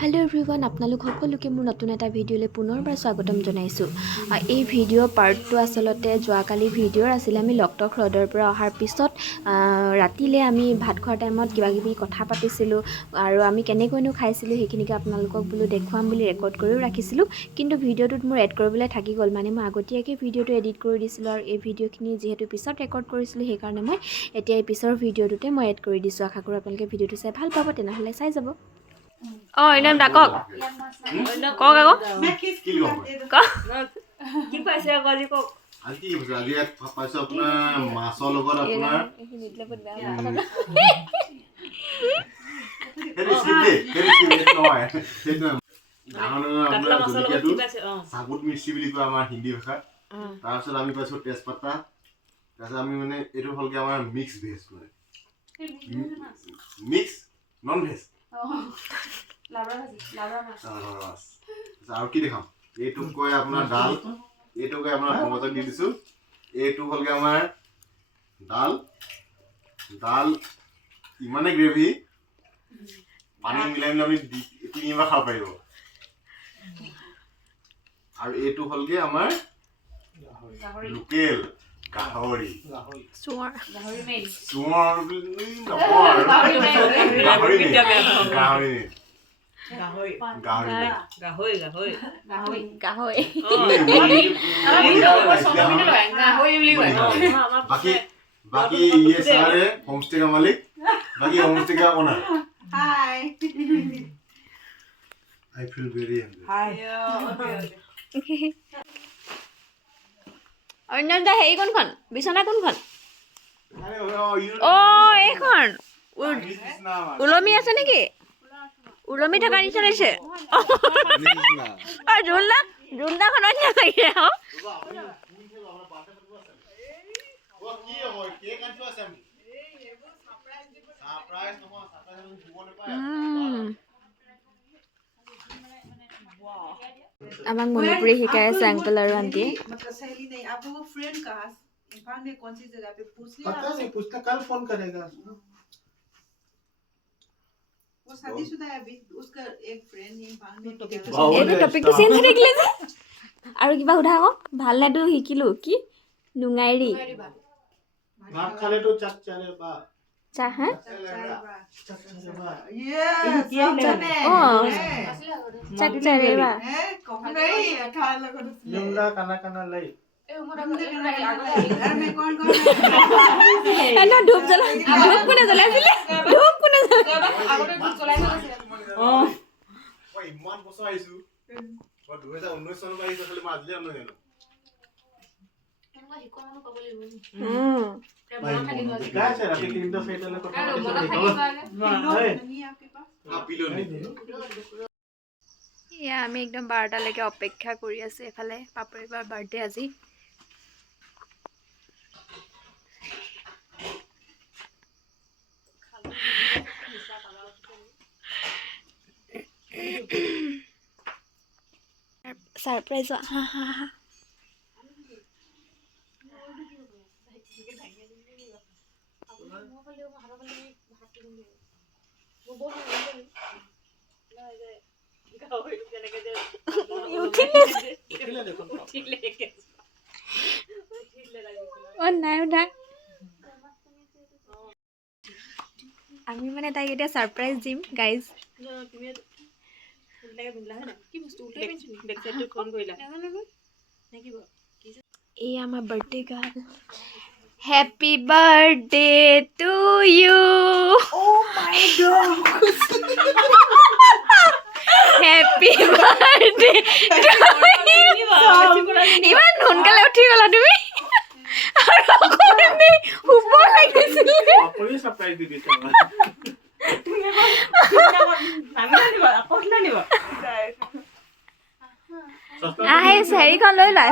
Hello everyone आपनालोक সকলোকে মোৰ নতুন এটা ভিডিঅ'লৈ পুনৰবাৰ স্বাগতম জনাইছো। এই ভিডিঅ' পাৰ্ট 2 আসলতে যোৱাকালি ভিডিঅ'ৰ আছিল। আমি লকটক হ্ৰদৰ পৰা অহাৰ পিছত ৰাতিলে আমি ভাত খোৱাৰ টাইমত কিবাকিবি কথা পাতিছিলো আৰু আমি কেনেকৈনো খাইছিলো সেইখিনিকে আপোনালোকক বোলো দেখুৱাম বুলি ৰেকৰ্ড কৰিও ৰাখিছিলো, কিন্তু ভিডিঅ'টোত মোৰ এড কৰিবলৈ থাকি গ'ল। মানে মই আগতীয়াকৈ ভিডিঅ'টো এডিট কৰি দিছিলো আৰু এই ভিডিঅ'খিনি যিহেতু পিছত ৰেকৰ্ড কৰিছিলো সেইকাৰণে মই এতিয়া এই পিছৰ ভিডিঅ'টোতে মই এড কৰি দিছো। আশা কৰোঁ আপোনালোকে ভিডিঅ'টো চাই ভাল পাব, তেনেহ'লে চাই যাব। ইনাম ডাকক কক আকৌ কি পাইছে আকৌ আজি কক আজি আজি পাইছো আপোনাৰ মাছৰ লগত আপোনাৰ সাগুত মিষ্টি বুলি কয় আমাৰ হিন্দী ভাষাত। তাৰপিছত আমি পাইছো তেজপাতা। তাৰপিছত আমি মানে এইটো হলকে আমাৰ মিক্স ভেজ, মানে মিক্স নন ভেজ আৰু কি দেখাম। এইটো কয় আপোনাৰ ডাল, এইটো কয় আপোনাৰ মমতক দি দিছো। এইটো হলকে আমাৰ ডাল ডাল ইমানে গ্ৰেভি পানী মিলাই মিলাই আমি তিনিবাৰ খাব পাৰিব। আৰু এইটো হলকে আমাৰ লোকেল গাহৰি চুৱাৰ बाकी ये सारे होमस्टे का मालिक, बाकी होमस्टे का owner. Hi I feel very hungry. Hi okay অন্যন দা হেই কোনখন বিছনা কোনখন? এইখন উলমি আছে নেকি? উলমি থকা নিচিনা লাগিছে। জোলনাখন অন্য লাগে আমাক মণিপুৰী শিকাই আছে আংকল আৰু আন্টিয়ে। कल फोन करेगा। वो शादीशुदा है अभी, उसका एक फ्रेंड इम्फाल में এইটো টপিকটো চেঞ্জ হৈ থাকিলে যে। আৰু কিবা সোধা আকৌ ভাল নাটো শিকিলো কি নুঙাইৰি भात खाले तो चच्चारे बा চাহ হা ये चच्चारे চাকচাৰে বা नहीं खा लगा युंगा काना काना लई घर में कौन कौन है এনা ধূপ কোনে জ্বলাইছিলে ধূপ কোনে আগতে ধূপ জ্বলাইছিলে ওই ইমান বছৰ আইছো মই 2019 চনত আইছো খালি মই আজিলে আনো জানো कैसे रात 3 फेट वाले কথা ইয়া আমি একদম 12টালৈকে অপেক্ষা কৰি আছো। এফালে পাপৰিবাৰ বাৰ্থডে আজি। সারপ্রাইজ হা হা হা আমি মানে তাইক এতিয়া সারপ্রাইজ দিম গাইজ। এই আমার birthday girl. Happy birthday to you. Oh my God happy birthday. ইমান সোনকালে উঠি গলা তুমি আৰু অকণমান শুব লাগিছিলে। আপুনি সাৰপ্ৰাইজ দি দিছে আহে হেৰিখন লৈ লা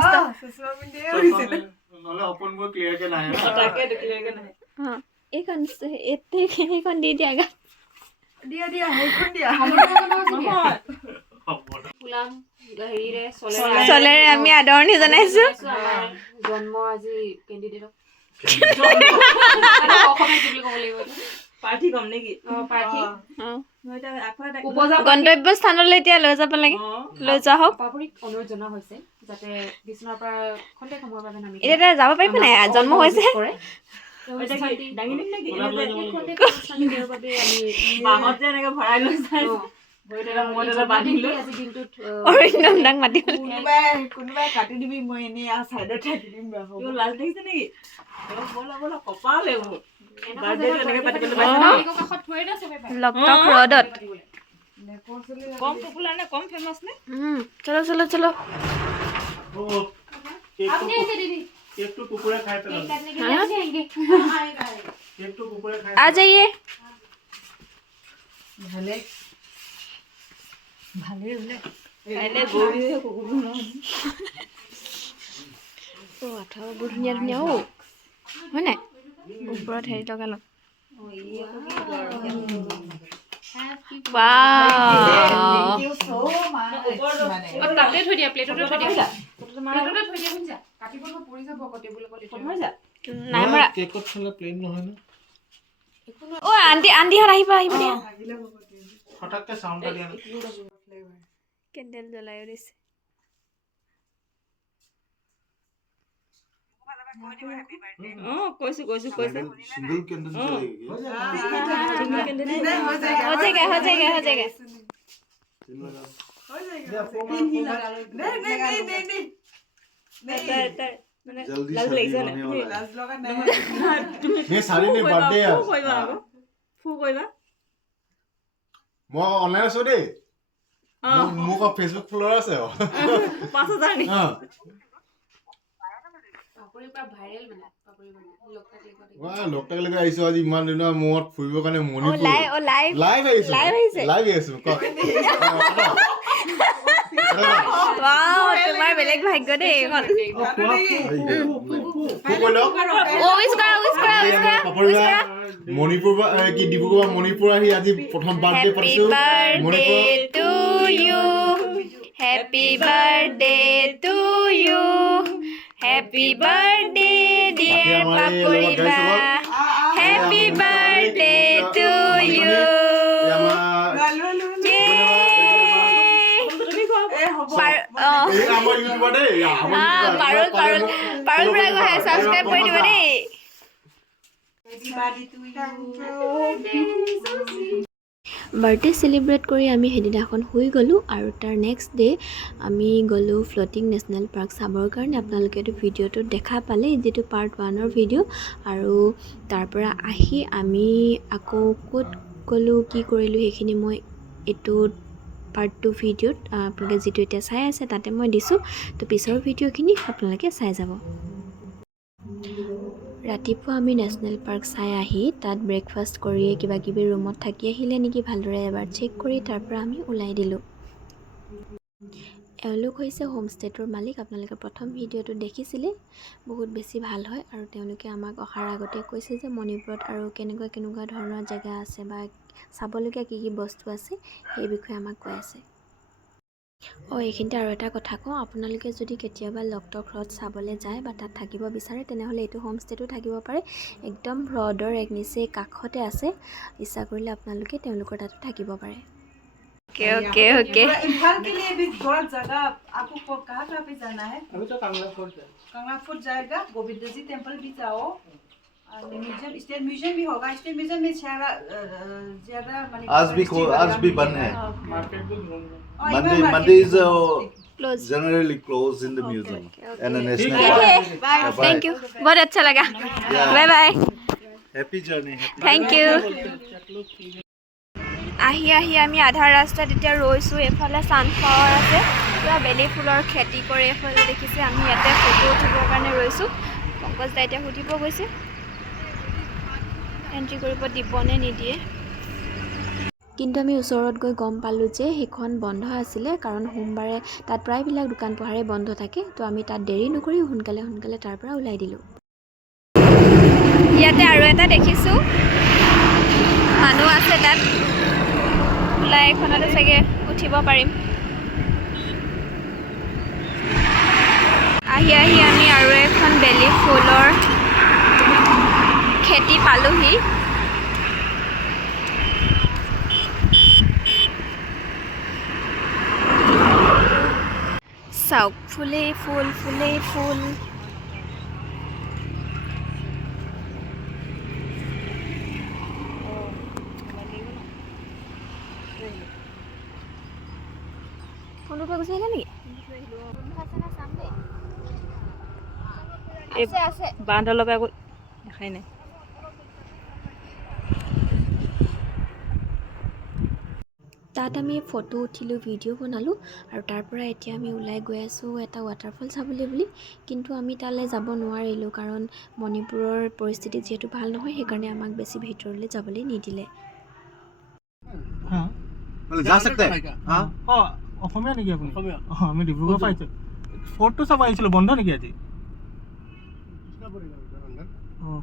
নহলে অপন বোৰ ক্লিয়াৰ কে নাহে তাকে ক্লিয়াৰ কে নাহে। এইখন এইখন দি দিয়া গা दिया दिया हेखन दिया ফুলাম হেৰিৰে চলেৰে আমি আদৰণি জনাইছো। জন্ম আজি কেণ্ডিডেটক অসমীয়া কি বুলি ক'ব লাগিব পাৰ্থী কম নেকি পাৰ্থী মই এটা আকৌ এটা উপজা গন্তব্য স্থানলৈ এতিয়া লৈ যাব লাগে লৈ যোৱা হওক পাপৰিক অনুৰোধ জনা হৈছে যাতে বিছনাৰ পৰা খন্তেক সময়ৰ বাবে নামি এতিয়া যাব পাৰিব নাই জন্ম হৈছে দাঙি দিম নেকি খন্তেক শান্তি দিয়াৰ বাবে আমি বাহত যে এনেকে ভৰাই লৈ যায় মূৰত বান্ধিলো আজি দিনটোত অৰিন্দম দাক মাতি কোনোবাই কাটি দিবি মই এনেই চাইডত থাকি দিম লাজ দেখিছে নেকি বলা বলা কপালে মোৰ বাৰ্থডেটো এনেকে পাতিবলৈ কাষত থৈ না চবে পায় লকটক হ্ৰদত কম পপুলাৰ নে কম ফেমাছ নে চলো চলো চলো আপনি ऐसे दीदी केक तो कुकुरे खाए पे केक काटने के लिए आप जाएंगे केक तो कुकुरे खाए आ जाइए ভালে কাইলৈ গৰু কুকুৰ আঠাও বৰ ধুনীয়া ধুনীয়া অ' হয় নাই ওপৰত হেৰি লগালক और ताते थৈ দিয়া প্লেটতে থৈ দিয়া প্লেটতে থৈ দিয়া বুজিছা কাটিব ন পৰি যাব আকৌ টেবুল আকৌ নাই মৰা केकত খালে প্লেন নহয় না অ' আন্টিহঁত আহিব আহিব দিয়া ফটাককে সাউন্ড দিয়া না কেণ্ডেল জ্বলাই দিছে কৈছো सिंगल कैंडल चलेगी हो जाएगा हो जाएगा हो जाएगा जल्दी लाज शादी লাগিছে होने वाला है। লাজ লগা নাই ये सारी ने बर्थडे है ফু কৰিবা মই অনলাইন আছো দেই মোক ফেসবুক ফলোৱাৰ আছে 5000 নি পাপৰিৰ পৰা ভাইৰেল মানে পাপৰি মানে লোকটাক আহিছো আজি ইমান দিনৰ মূৰত ফুৰিবৰ কাৰণে অ' মণিপুৰ লাইভ লাইভ আহিছো লাইভ আহিছে? লাইভ আহিছো কক ৱাও তোমাৰ বেলেগ ভাগ্য দেই এইখন মণিপুৰ কি ডিব্ৰুগড় মণিপুৰ আহি আজি প্ৰথম বাৰ্থডে হেপী পাতিছো birthday to you happy birthday to you happy birthday dear পাপৰিবা happy birthday to you Parul পৰা ছাবস্ক্ৰাইব কৰি দিব দেই বাৰ্থডে চেলিব্ৰেট কৰি আমি সেইদিনাখন শুই গ'লোঁ আৰু তাৰ নেক্সট ডে আমি গ'লোঁ ফ্ল'টিং নেশ্যনেল পাৰ্ক চাবৰ কাৰণে আপোনালোকে এইটো ভিডিঅ'টো দেখা পালে যিটো পাৰ্ট 1ৰ ভিডিঅ' আৰু তাৰ পৰা আহি আমি আকৌ ক'ত গ'লোঁ কি কৰিলোঁ সেইখিনি মই এইটো পাৰ্ট 2 ভিডিঅ'ত আপোনালোকে যিটো এতিয়া চাই আছে তাতে মই দিছোঁ তো পিছৰ ভিডিঅ'খিনি আপোনালোকে চাই যাব ৰাতিপুৱা আমি নেশ্যনেল পাৰ্ক চাই আহি তাত ব্ৰেকফাষ্ট কৰিয়ে কিবা কিবি ৰুমত থাকি আহিলে নেকি ভালদৰে এবাৰ চেক কৰি তাৰ পৰা আমি ওলাই দিলোঁ এওঁলোক হৈছে হোমষ্টেটোৰ মালিক আপোনালোকে প্ৰথম ভিডিঅ'টো দেখিছিলে বহুত বেছি ভাল হয় আৰু তেওঁলোকে আমাক অহাৰ আগতে কৈছে যে মণিপুৰত আৰু কেনেকুৱা ধৰণৰ জেগা আছে বা চাবলগীয়া কি কি বস্তু আছে সেই বিষয়ে আমাক কৈ আছে এইখিনিতে আৰু এটা কথা কওঁ আপোনালোকে যদি কেতিয়াবা লকটক হ্ৰদ চাবলৈ যায় বা তাত থাকিব বিচাৰে তেনেহ'লে এইটো হোমষ্টেটো থাকিব পাৰে একদম হ্ৰদৰ একনিচেই কাষতে আছে ইচ্ছা কৰিলে আপোনালোকে তেওঁলোকৰ তাতো থাকিব পাৰে ओके इम्फाल के लिए भी थोड़ा जगह आपको कहाँ पे जाना है अभी तो कांगड़ा फोर्ट है कंगना फूट जाएगा गोविंद जी टेम्पल भी जाओ म्यूजियम स्टेट म्यूजियम भी होगा स्टेट म्यूजियम में ज्यादा आज भी बंद है मार्केट भी घूम Monday is close generally closed in the museum and a national park. Thank you बहुत अच्छा लगा bye bye Happy journey. Thank you আহি আমি আধা ৰাস্তাত এতিয়া ৰৈছোঁ এইফালে ছানফ্লাৱাৰ আছে পুৰা বেলি ফুলৰ খেতি কৰে এইফালে দেখিছে আমি ইয়াতে ফটো উঠিবৰ কাৰণে ৰৈছোঁ পংকজ দা এতিয়া সুধিব গৈছে এণ্ট্ৰি কৰিব দিব নে নিদিয়ে কিন্তু আমি ওচৰত গৈ গম পালোঁ যে সেইখন বন্ধ আছিলে কাৰণ সোমবাৰে তাত প্ৰায়বিলাক দোকান পোহাৰে বন্ধ থাকে তো আমি তাত দেৰি নকৰি সোনকালে তাৰ পৰা ওলাই দিলোঁ ইয়াতে আৰু এটা দেখিছোঁ মানুহ আছে তাত ওলাই এখনতে চাগে উঠিব পাৰিম আহি আমি আৰু এখন বেলি ফুলৰ খেতি পালোহি চাওক ফুলেই ফুল ফুলেই ফুল। ফোনটো থৈ গুচি আহিলে নেকি? আছে আছে বাঁধৰ লগাই গৈ দেখাই নাই। তাত আমি ফটো উঠিলোঁ, ভিডিঅ' বনালোঁ আৰু তাৰ পৰা এতিয়া আমি ওলাই গৈ আছোঁ এটা ৱাটাৰফল চাবলৈ বুলি। কিন্তু আমি তালৈ যাব নোৱাৰিলোঁ কাৰণ মণিপুৰৰ পৰিস্থিতি যিহেতু ভাল নহয়, সেইকাৰণে আমাক বেছি ভিতৰলৈ যাবলৈ নিদিলে। हाँ बोले जा सकते हैं हाँ অসমীয়া নেকি আপুনি? আমি ডিব্ৰুগড় পাইছো। ফৰ্টটো চাব আহিছিলোঁ, বন্ধ নেকি আজি?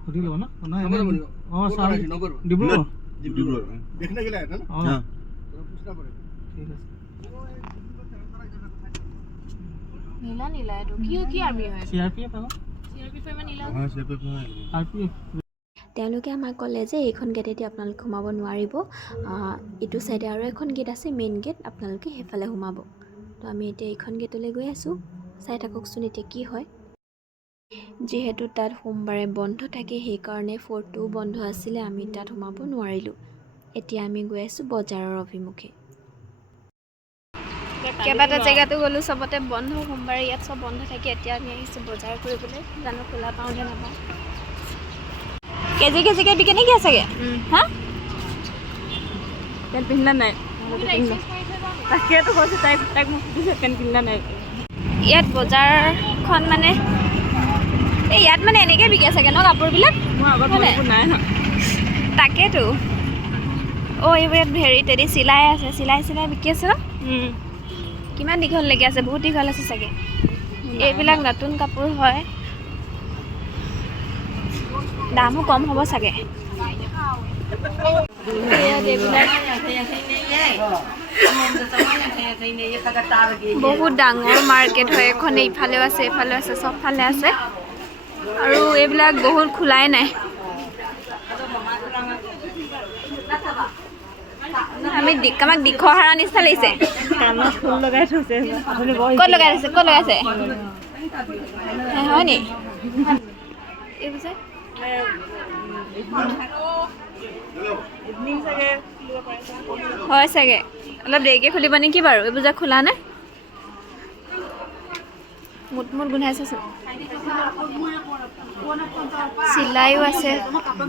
সুধি ল'ব ন? চাম ডিব্ৰুগড়। देखने के लिए आया था ना हाँ पूछना पड़ेगा ঠিক আছে। নীলা নীলা এইটো কি আৰ্মি হয়? CRPF আকৌ CRPF ইমান নীলা हाँ से पे RPF। তেওঁলোকে আমাক ক'লে যে এইখন গেটেদি আপোনালোকে সোমাব নোৱাৰিব, এইটো ছাইডে আৰু এখন গেট আছে, মেইন গেট, আপোনালোকে সেইফালে সোমাব। তো আমি এতিয়া এইখন গেটলৈ গৈ আছোঁ, চাই থাককচোন এতিয়া কি হয়। যিহেতু তাত সোমবাৰে বন্ধ থাকে, সেইকাৰণে ফৰ্টটোও বন্ধ আছিলে, আমি তাত সোমাব নোৱাৰিলোঁ। এতিয়া আমি গৈ আছোঁ বজাৰৰ অভিমুখে। কেইবাটা জেগাতো গ'লোঁ, চবতে বন্ধ, সোমবাৰে ইয়াত চব বন্ধ থাকে। এতিয়া আমি আহিছোঁ বজাৰ কৰিবলৈ, জানো খোলা পাওঁ নে নাপাওঁ। কেজিকে বিকে নেকি চাগে? হা পেণ্ট পিন্ধিলা নাই? তাকেতো কৈছোঁ, তাইক মোক সুধিছে পেণ্ট পিন্ধিলা নাই। ইয়াত বজাৰখন মানে এই ইয়াত মানে এনেকৈ বিকে চাগে ন কাপোৰবিলাক? মোৰ আগত মণিপুৰ নাই ন। তাকেতো এইবোৰ ইয়াত হেৰি চিলাই আছে, চিলাই বিকি আছে ন? কিমান দীঘল লাগি আছে? বহুত দীঘল আছে চাগে। এইবিলাক নতুন কাপোৰ হয়, দামো কম হ'ব চাগে। বহুত ডাঙৰ মাৰ্কেট হয় এখন, এইফালেও আছে এইফালেও আছে, চবফালে আছে আৰু এইবিলাক বহুত খোলাই নাই। আমাক দিখহাৰা নিচিনা লাগিছে। কাণত ফুল লগাই থৈছে। ক'ত লগাইছে? হয় নি? এইবোৰ যে হয় চাগে, অলপ দেৰিকৈ খুলিব নেকি বাৰু? এইবোৰ যে খোলা নাই, মুঠ গোন্ধাইছেচোন। চিলাইও আছে,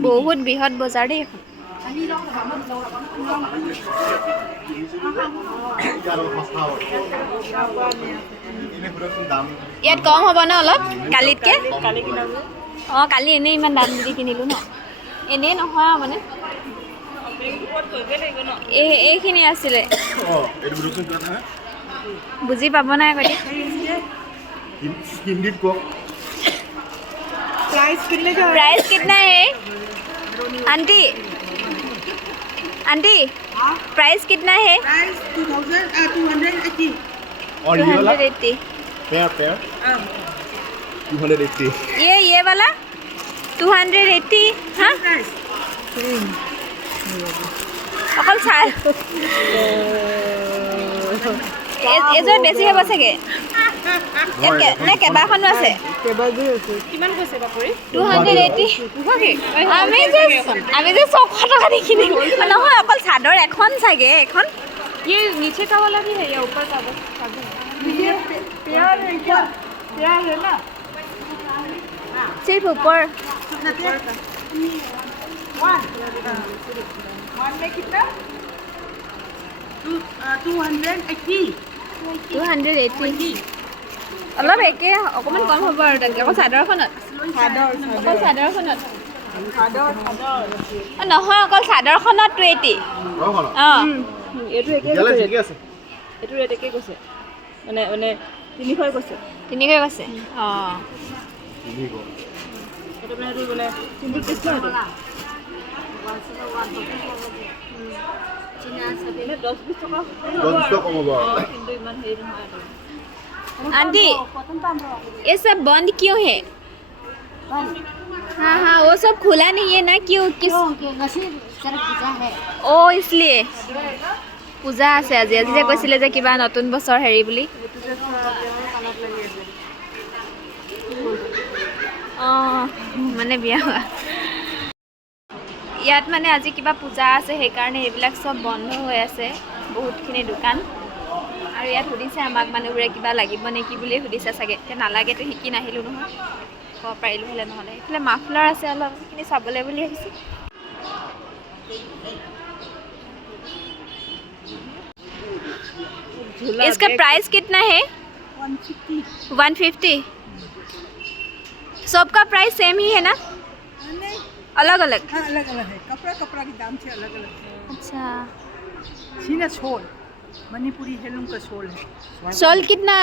বহুত বৃহৎ বজাৰ দেই এখন। ইয়াত কম হ'ব ন অলপ কালিতকৈ? কালি এনেই ইমান দাম দি কিনিলোঁ ন, এনেই নহয় আৰু মানে এইখিনি আছিলে, বুজি পাব নাই আকৌ এতিয়া। प्राइस कितना है आंटी? प्राइस कितना है? 280 और ये वाला 280। पेयर 280 ये वाला 280। हाँ অকল চাই এযোৰ বেছি হ'ব চাগে। নে কেইবাখনো আছে? কিমান কৈছে বাপৰি? 280। আমি যে 600 টকা দি কিনিম নহয়, অকল চাদৰ এখন চাগে। এখন ये नीचे का वाला भी है या ऊपर का? प्यार है क्या? प्यार है ना? सिर्फ ऊपर। वन में कितना? 280 280। অলপ একে, অকণমান কম হ'ব আৰু তাতকৈ। অকল চাদৰখনত নহয়, অকল চাদৰখনত 280। অঁ এইটো একে কৈছে, এইটো ৰেট একে কৈছে, মানে 300 কৈছে। 300 কৈছে। অঁ সেইটো মানে চিম্পুল পিচ ন, এইটো 10-20 টকা কিন্তু ইমান হেৰি নহয়। आंटी ये सब बंद क्यों है? हाँ वो सब खुला नहीं है ना, क्यों? किस ओ इसलिए পূজা আছে আজি যে কৈছিলে যে কিবা নতুন বছৰ হেৰি বুলি। অঁ মানে বিয়া হোৱা ইয়াত মানে আজি কিবা পূজা আছে সেইকাৰণে এইবিলাক চব বন্ধ হৈ আছে বহুতখিনি দোকান আৰু ইয়াত সুধিছে আমাক মানুহবোৰে কিবা লাগিব নেকি বুলিয়ে সুধিছে চাগে এতিয়া নালাগেতো শিকি নাহিলোঁ নহয় ক'ব পাৰিলোঁ হ'লে নহ'লে এইফালে মাফলাৰ আছে অলপ সেইখিনি চাবলৈ বুলি আহিছোঁ इसका प्राइस कितना है 150 सबका प्राइस सेम ही है ना अलग अलग हाँ अलग अलग है कपड़ा के दाम से अलग अलग है अच्छा सीना छोल मणिपुरी हेलूम का शॉल है शॉल कितना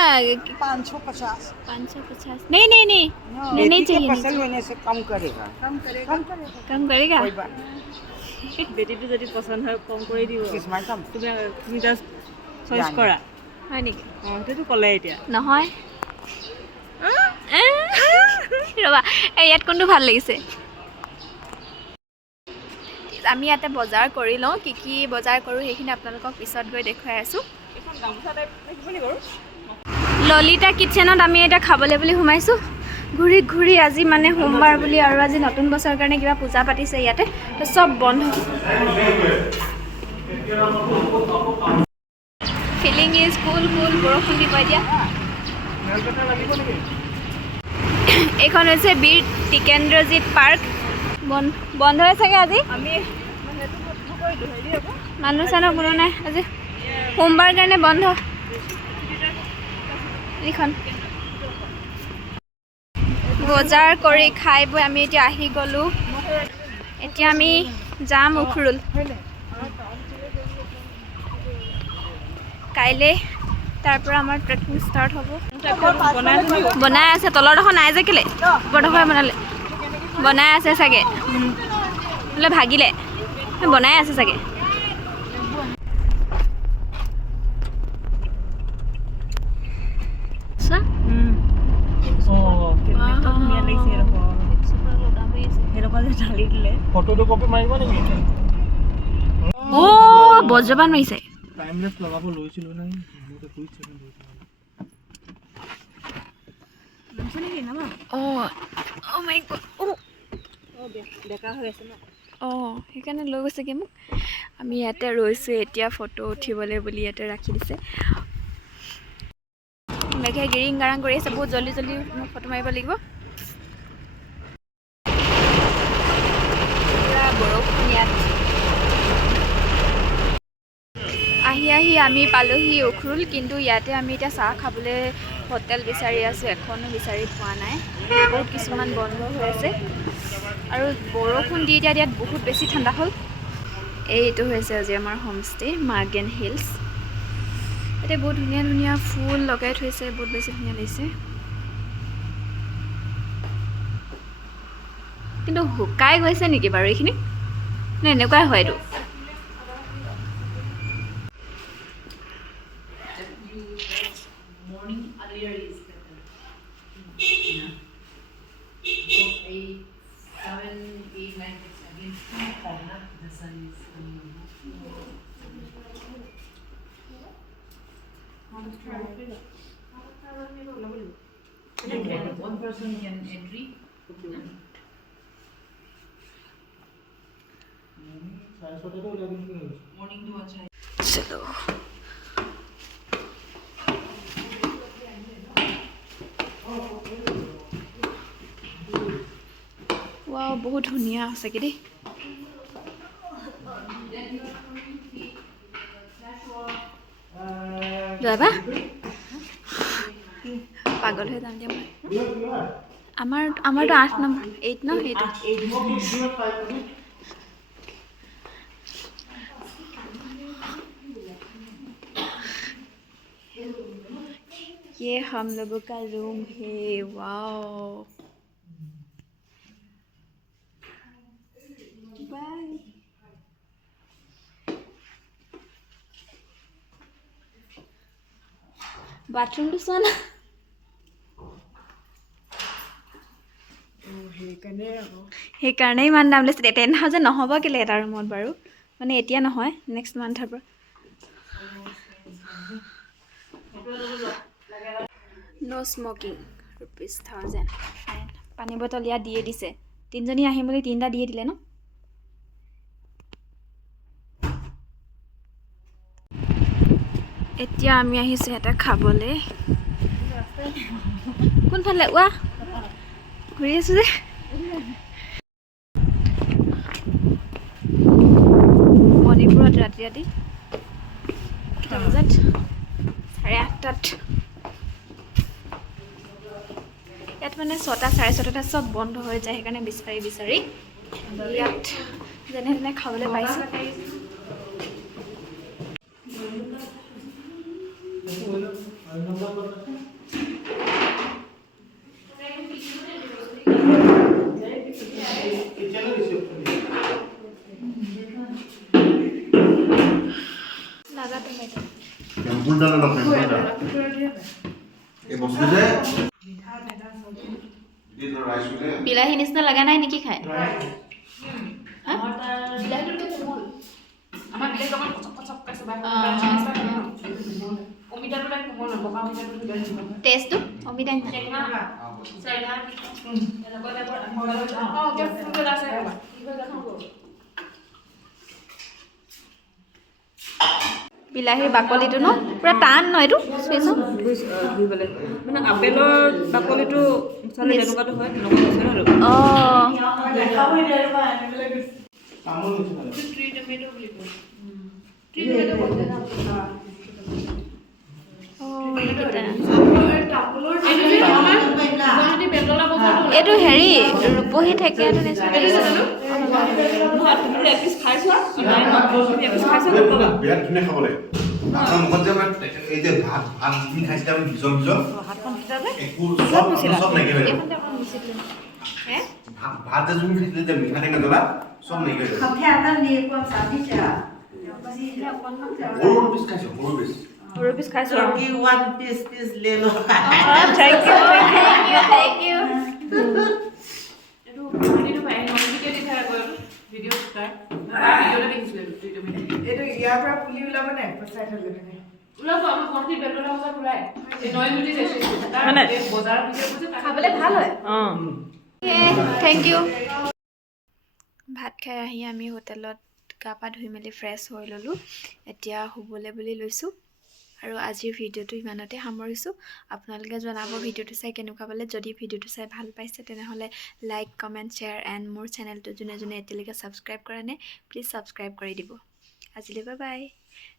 550 550 नहीं नहीं नहीं नहीं चाहिए पसंद होने से कम करेगा कम करेगा कोई बात বেটিটো যদি পচন্দ হয় কম কৰি দিব किस्मत कम তুমি জাষ্ট চইচ কৰা হয় নেকি অঁ সেইটোতো ক'লে এতিয়া নহয় ৰ'বা এই ইয়াত কোনটো ভাল লাগিছে আমি ইয়াতে বজাৰ কৰি লওঁ কি কি বজাৰ কৰোঁ সেইখিনি আপোনালোকক পিছত গৈ দেখুৱাই আছোঁ এখন গামোচা টাইপ দেখিব নি বাৰু ললিতা কিটচেনত আমি এতিয়া খাবলৈ বুলি সোমাইছোঁ ঘূৰি ঘূৰি আজি মানে সোমবাৰ বুলি আৰু আজি নতুন বছৰৰ কাৰণে কিবা পূজা পাতিছে ইয়াতে তো চব বন্ধ ফিলিং ইজ কুল কুল বৰষুণ দিব এতিয়া এইখন হৈছে বীৰ টিকেন্দ্ৰজিৎ পাৰ্ক বন্ধ হৈ চাগে আজি আমি মানে এইটো নকৰিলোঁ হেৰি হ'ব মানুহ চানুহ কোনো নাই আজি সোমবাৰ কাৰণে বন্ধ এইখন বজাৰ কৰি খাই বৈ আমি এতিয়া আহি গ'লোঁ এতিয়া আমি যাম উখৰুল কাইলৈ তাৰ পৰা আমাৰ ট্ৰেকিং ষ্টাৰ্ট হ'ব বনাই আছে তলৰডোখৰ নাই যে কেলৈ ওপৰডোখৰ বনালে বনাই আছে চাগে বোলে ভাগিলে বনাই আছে চাগে ধুনীয়া লাগিছে সেইডোখৰ যে ঢালি দিলে ফটোটো কপি মাৰিব নেকি অ' বজ্ৰপাত মাৰিছে টাইমলেছ লগাব লৈছিলোঁ নাই মইতো কুইক ছেকেণ্ড অ' মাই গড ডেকা হৈ আছে ন অঁ সেইকাৰণে লৈ গৈছেগৈ মোক আমি ইয়াতে ৰৈছোঁ এতিয়া ফটো উঠিবলৈ বুলি ইয়াতে ৰাখি দিছে মেঘে গিৰিং গাৰাং কৰি আছে বহুত জল্দি জল্দি মোক ফটো মাৰিব লাগিব পূৰা বৰষুণ ইয়াত আহি আমি পালোহি উখৰুল কিন্তু ইয়াতে আমি এতিয়া চাহ খাবলৈ হোটেল বিচাৰি আছোঁ এখনো বিচাৰি পোৱা নাই বহুত কিছুমান বন্ধ হৈ আছে আৰু বৰষুণ দি এতিয়া ইয়াত বহুত বেছি ঠাণ্ডা হ'ল এইটো হৈছে আজি আমাৰ হোমষ্টে মাৰ্গেন হিলছ ইয়াতে বহুত ধুনীয়া ধুনীয়া ফুল লগাই থৈছে বহুত বেছি ধুনীয়া লাগিছে কিন্তু শুকাই গৈছে নেকি বাৰু এইখিনি নে এনেকুৱাই হয় এইটো One person can entry. Morning to one side. চলো ৱাও বহুত ধুনীয়া সঁচাকৈ দেই যাবা পাগল হৈ যাম দিয়া মই আমাৰতো 8 নম্বৰ 8 ন এইটো ये हम लोगों का रूम है वाओ बाय बाथरूम तो सोना সেইকাৰণে ইমান দাম লৈছিলে 10,000 নহ'ব কেলে এটা ৰুমত বাৰু মানে এতিয়া নহয় নেক্সট মান্থৰ পৰা No smoking, ₹1,000. পানী বটল ইয়াত দিয়ে দিছে 3জনী আহিম বুলি 3টা দিয়ে দিলে ন এতিয়া আমি আহিছোঁ এটা খাবলৈ কোনফালে ওৱা ঘূৰি আছোঁ যে মণিপুৰত ৰাতি কেইটা বজাত 8:30 ইয়াত মানে 6টা 6:30টা চব বন্ধ হৈ যায় সেইকাৰণে বিচাৰি ইয়াত যেনে তেনে খাবলৈ পাইছোঁ বিলাহী নিচিনা লগা নাই নেকি খাই বিলাহীটো কোমল আমাৰ বিলাহীটো অকণ কচক পাইছে বা অমিতাটো লাইক কোমল বগা অমিতাটো বিলাহী টেষ্টটো অমিতা টেঙা চাইনা এনেকুৱা টাইপৰ ফুল আছে বিলাহীৰ বাকলিটো ন পুৰা টান ন এইটো চুইছোঁ ধুইবলৈ মানে আপেলৰ বাকলিটো চালে তেনেকুৱাটো হয় তেনেকুৱা হৈছে আৰু ট্ৰি টমেটো বুলি কয় ট্ৰি টমেটো বলতে না এইটো হেৰি ৰূপহী থাকে বিৰাট ধুনীয়া খাবলৈ আপোনাৰ মুখত যে এই যে ভাত যিখিনি খাইছিলে আমি ভিজন চব নাইকিয়া হৈ যাব ভাত যে যোন খাইছিলে যে মিঠা টেঙা জ্বলা চব নাইকিয়া হৈ যাব সৰু পিচ খাইছোঁ সৰু পিচ খাইছোঁ থেংক ইউ এইটো পানীটো পাই নমিকে দি থাকা গৈ ভিডিঅ' ষ্টাৰ ভিডিঅ'তে দেখিছিলোঁ ট্ৰি টমেটো এইটো ইয়াৰ পৰা পুলি ওলাব নাই পচাই থলে মানে ওলাব আমাৰ গুৱাহাটীত বেলতলা বজাৰ ওলাই এই নয়নজ্যোতি যাইছে তাৰ মানে বজাৰৰ ভিতৰত যে খাবলৈ ভাল হয় অঁ থেংক ইউ ভাত খাই আহি আমি হোটেলত গা পা ধুই মেলি ফ্ৰেছ হৈ ল'লোঁ এতিয়া শুবলৈ বুলি লৈছোঁ আৰু আজিৰ ভিডিঅ'টো ইমানতে সামৰিছোঁ আপোনালোকে জনাব ভিডিঅ'টো চাই কেনেকুৱা পালে যদি ভিডিঅ'টো চাই ভাল পাইছে তেনেহ'লে লাইক কমেণ্ট শ্বেয়াৰ এণ্ড মোৰ চেনেলটো যোনে এতিয়ালৈকে ছাবস্ক্ৰাইব কৰা নাই প্লিজ ছাবস্ক্ৰাইব কৰি দিব আজিলৈ বাই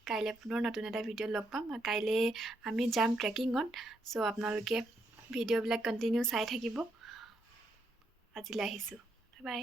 কাইলৈ পুনৰ নতুন এটা ভিডিঅ' লগ পাম কাইলৈ আমি যাম ট্ৰেকিঙত চ' আপোনালোকে ভিডিঅ'বিলাক কণ্টিনিউ চাই থাকিব আজিলৈ আহিছোঁ বাই